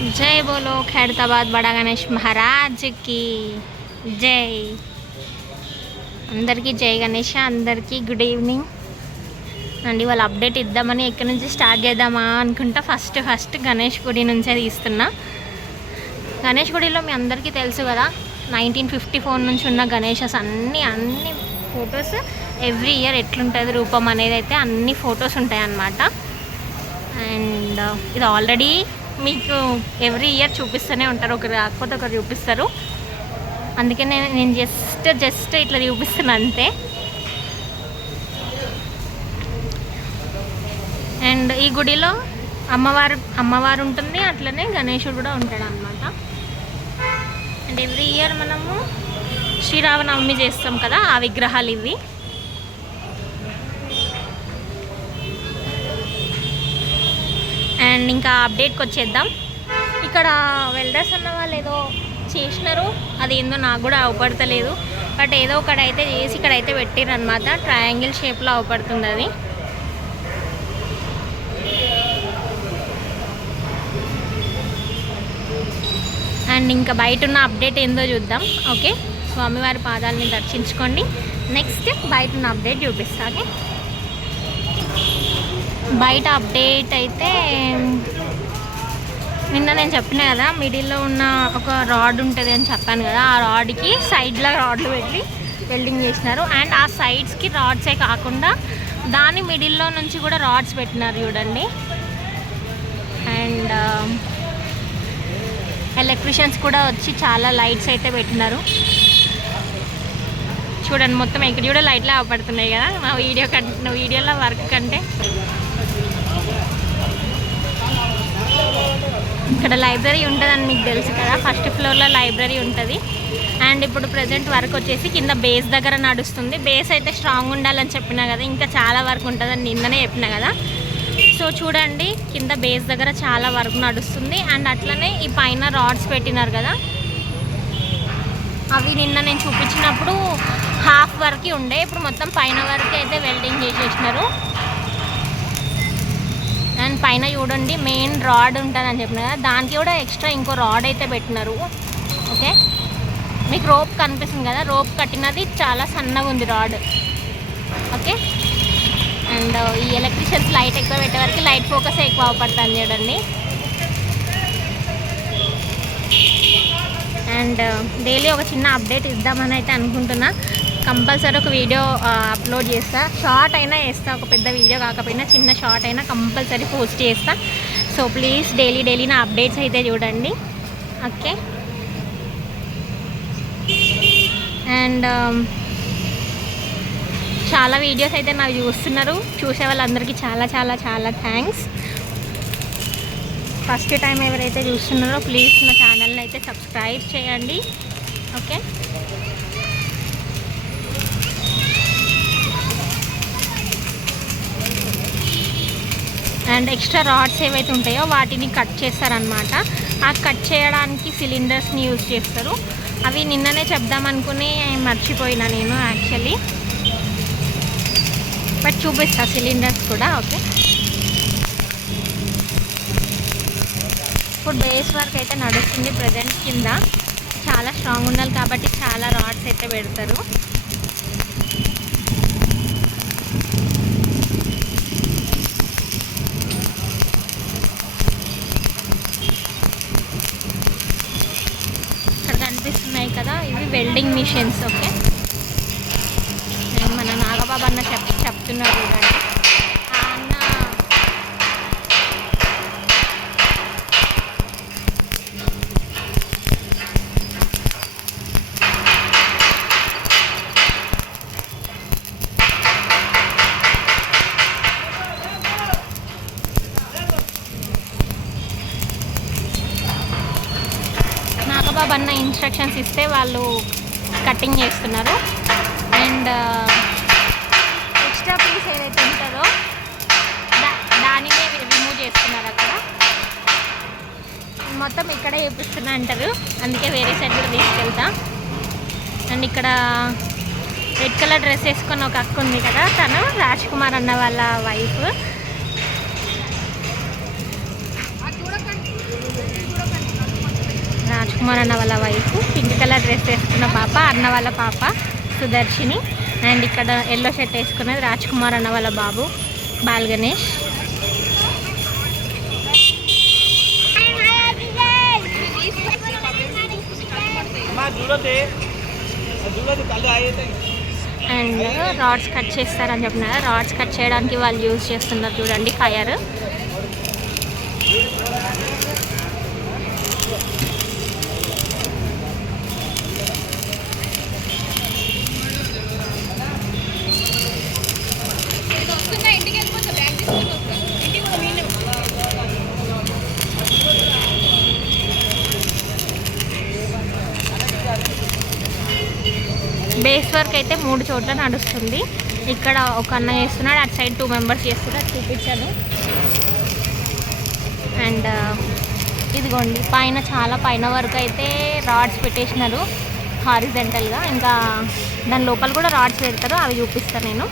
జై బోలో ఖైరతాబాద్ బడా గణేష్ మహారాజ్కి జై. అందరికీ జై గణేష్. అందరికీ గుడ్ ఈవినింగ్ అండి. వాళ్ళ అప్డేట్ ఇద్దామని ఎక్కడి నుంచి స్టార్ట్ చేద్దామా అనుకుంటా ఫస్ట్ గణేష్ గుడి నుంచే తీస్తున్నా. గణేష్ గుడిలో మీ అందరికీ తెలుసు కదా, 1954 నుంచి ఉన్న గణేషస్ అన్ని ఫొటోస్ ఎవ్రీ ఇయర్ ఎట్లుంటుంది రూపం అనేది అయితే అన్ని ఫొటోస్ ఉంటాయి అన్నమాట. అండ్ ఇది ఆల్రెడీ మీకు ఎవ్రీ ఇయర్ చూపిస్తూనే ఉంటారు, ఒకరు కాకపోతే ఒకరు చూపిస్తారు. అందుకే నేను జస్ట్ ఇట్లా చూపిస్తున్నా అంతే. అండ్ ఈ గుడిలో అమ్మవారు ఉంటుంది, అట్లనే గణేశుడు కూడా ఉంటాడు అన్నమాట. అండ్ ఎవ్రీ ఇయర్ మనము శ్రీరామనవమి చేస్తాం కదా, ఆ విగ్రహాలు ఇవి. అండ్ ఇంకా అప్డేట్కి వచ్చేద్దాం. ఇక్కడ వెల్డర్స్ అన్న వాళ్ళు ఏదో చేసినారు, అది ఏందో నాకు కూడా అవపడతలేదు. బట్ ఏదో ఒకటైతే చేసి ఇక్కడైతే పెట్టారు అనమాట. ట్రయాంగిల్ షేప్లో అవపడుతుంది అది. అండ్ ఇంకా బయట ఉన్న అప్డేట్ ఏందో చూద్దాం. ఓకే, స్వామివారి పాదాలని దర్శించుకోండి. నెక్స్ట్ బయట ఉన్న అప్డేట్ చూపిస్తా. ఓకే, బయట అప్డేట్ అయితే నిన్న నేను చెప్పిన కదా, మిడిల్లో ఉన్న ఒక రాడ్ ఉంటుంది అని చెప్పాను కదా, ఆ రాడ్కి సైడ్లో రాడ్లు పెట్టి వెల్డింగ్ చేసినారు. అండ్ ఆ సైడ్స్కి రాడ్సే కాకుండా దాని మిడిల్లో నుంచి కూడా రాడ్స్ పెట్టినారు చూడండి. అండ్ ఎలక్ట్రీషియన్స్ కూడా వచ్చి చాలా లైట్స్ అయితే పెట్టినారు చూడండి. మొత్తం ఇక్కడ కూడా లైట్లే అవపడుతున్నాయి కదా నా వీడియోలో వర్క్ కంటే. ఇక్కడ లైబ్రరీ ఉంటుందని మీకు తెలుసు కదా, ఫస్ట్ ఫ్లోర్లో లైబ్రరీ ఉంటుంది. అండ్ ఇప్పుడు ప్రజెంట్ వర్క్ వచ్చేసి కింద బేస్ దగ్గర నడుస్తుంది. బేస్ అయితే స్ట్రాంగ్ ఉండాలని చెప్పినా కదా, ఇంకా చాలా వర్క్ ఉంటుందని నిన్ననే చెప్పినా కదా. సో చూడండి, కింద బేస్ దగ్గర చాలా వర్క్ నడుస్తుంది. అండ్ అట్లనే ఈ పైన రాడ్స్ పెట్టినారు కదా, అవి నిన్న నేను చూపించినప్పుడు హాఫ్ వరకు ఉండే, ఇప్పుడు మొత్తం పైన వరకు అయితే వెల్డింగ్ చేసేసినారు. అండ్ పైన చూడండి మెయిన్ రాడ్ ఉంటుందని చెప్పిన కదా, దానికి కూడా ఎక్స్ట్రా ఇంకో రాడ్ అయితే పెట్టినారు. ఓకే, మీకు రోప్ కనిపిస్తుంది కదా, రోప్ కట్టినది చాలా సన్నగా ఉంది రాడ్. ఓకే, అండ్ ఈ ఎలక్ట్రీషియన్స్ లైట్ ఎక్కువ పెట్టే వరకు లైట్ ఫోకస్ ఎక్కువ అవపడుతుంది చూడండి. అండ్ డైలీ ఒక చిన్న అప్డేట్ ఇద్దామని అయితే అనుకుంటున్నా. కంపల్సరీ ఒక వీడియో అప్లోడ్ చేస్తా, షార్ట్ అయినా వేస్తా, ఒక పెద్ద వీడియో కాకపోయినా చిన్న షార్ట్ అయినా కంపల్సరీ పోస్ట్ చేస్తా. సో ప్లీజ్ డైలీ నా అప్డేట్స్ అయితే చూడండి. ఓకే, అండ్ చాలా వీడియోస్ అయితే నాకు చూస్తున్నారు, చూసే వాళ్ళందరికీ చాలా థ్యాంక్స్. ఫస్ట్ టైం ఎవరైతే చూస్తున్నారో ప్లీజ్ నా ఛానల్ని అయితే సబ్స్క్రైబ్ చేయండి. ఓకే, అండ్ ఎక్స్ట్రా రాడ్స్ ఏవైతే ఉంటాయో వాటిని కట్ చేస్తారనమాట. ఆ కట్ చేయడానికి సిలిండర్స్ని యూజ్ చేస్తారు. అవి నిన్ననే చెప్దామనుకుని మర్చిపోయినా నేను యాక్చువల్లీ, బట్ చూపిస్తా సిలిండర్స్ కూడా. ఓకే, ఇప్పుడు బేస్ వర్క్ అయితే నడుస్తుంది ప్రజెంట్. కింద చాలా స్ట్రాంగ్ ఉండాలి కాబట్టి చాలా రాడ్స్ అయితే పెడతారు. కనిపిస్తున్నాయి కదా, ఇవి వెల్డింగ్ మిషన్స్. ఓకే, నేను మన నాగబాబు అన్న చెప్తున్నారు చూడండి. అన్న నాగబాబు అన్న ఇన్స్ట్రక్షన్స్ ఇస్తే వాళ్ళు కటింగ్ చేస్తున్నారు. అండ్ ఎక్స్ట్రా పీస్ ఏదైతే ఉంటుందో దానినే రిమూవ్ చేస్తున్నారు. అక్కడ మొత్తం ఇక్కడే చూపిస్తున్నా అంటారు, అందుకే వేరే సైడ్ కూడా తీసుకెళ్తా. అండ్ ఇక్కడ రెడ్ కలర్ డ్రెస్ వేసుకొని ఒక అక్క ఉంది కదా, తను రాజ్ కుమార్ అన్న వాళ్ళ వైఫ్. కుమార్ అన్న వాళ్ళ వైఫ్, పింక్ కలర్ డ్రెస్ వేసుకున్న పాప అన్న వాళ్ళ పాప సుదర్శిని. అండ్ ఇక్కడ ఎల్లో షర్ట్ వేసుకున్నది రాజ్ కుమార్ అన్న వాళ్ళ బాబు Bal Ganesh. And rods cut చేస్తారని చెప్పినారు. రాడ్స్ కట్ చేయడానికి వాళ్ళు యూజ్ చేస్తున్నారు చూడండి ఫైర్. బేస్ వర్క్ అయితే 3 చోట్ల నడుస్తుంది. ఇక్కడ ఒక అన్న చేస్తున్నాడు, అటు సైడ్ 2 మెంబర్స్ చేస్తున్నారు, చూపించాను. అండ్ ఇదిగోండి పైన చాలా పైన వరకు అయితే రాడ్స్ పెట్టేసినారు హారిజెంటల్గా. ఇంకా దాని లోపల కూడా రాడ్స్ పెడతారు, అవి చూపిస్తాను నేను.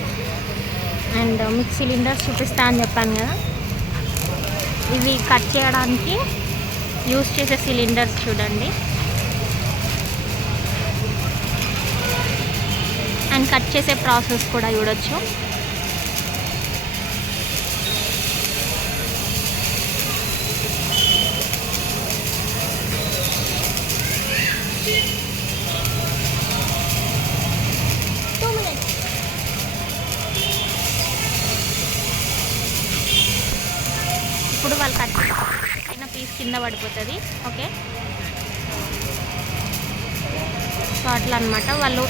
అండ్ మీకు సిలిండర్స్ చూపిస్తా అని చెప్పాను కదా, ఇవి కట్ చేయడానికి యూస్ చేసే సిలిండర్స్ చూడండి. అండ్ కట్ చేసే ప్రాసెస్ కూడా చూడొచ్చు. ఇప్పుడు వాళ్ళు కట్ అయిన పీస్ కింద పడిపోతుంది. ఓకే, సో అట్లా అనమాట. వాళ్ళు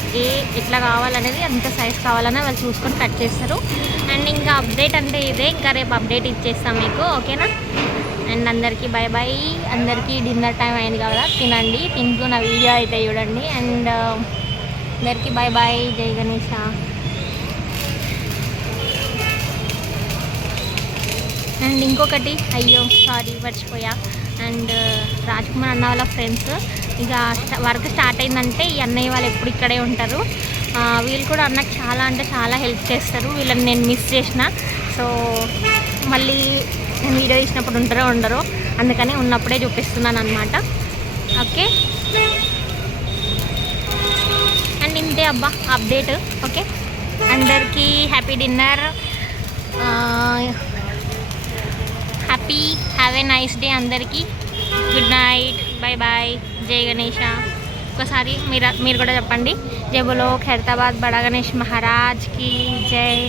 ఎట్లా కావాలనేది ఎంత సైజ్ కావాలన్నా వాళ్ళు చూసుకొని కట్ చేస్తారు. అండ్ ఇంకా అప్డేట్ అంటే ఇదే, ఇంకా రేపు అప్డేట్ ఇచ్చేస్తాం మీకు, ఓకేనా. అండ్ అందరికీ బై బై. అందరికీ డిన్నర్ టైం అయింది కదా, తినండి. తింటూ నా వీడియో అయితే చూడండి. అండ్ అందరికీ బై బై, జై గణేష. అండ్ ఇంకొకటి, అయ్యో సారీ మర్చిపోయా. అండ్ రాజ్ కుమార్ అన్న వాళ్ళ ఫ్రెండ్స్ ఇక వర్క్ స్టార్ట్ అయిందంటే ఈ అన్నయ్య వాళ్ళు ఎప్పుడు ఇక్కడే ఉంటారు. వీళ్ళు కూడా అన్నకు చాలా అంటే చాలా హెల్ప్ చేస్తారు. వీళ్ళని నేను మిస్ చేసిన, సో మళ్ళీ నేను వీడియో తీసినప్పుడు ఉంటారో ఉండరో, అందుకని ఉన్నప్పుడే చూపిస్తున్నాను అనమాట. ఓకే, అండ్ ఇంతే అబ్బా అప్డేట్. ఓకే, అందరికీ happy dinner, have a nice day అందరికీ. గుడ్ నైట్, బై బాయ్, జై గణేష. ఒకసారి మీరు కూడా చెప్పండి, జై బోలో ఖైరతాబాద్ బడా గణేష్ మహారాజ్కి జై.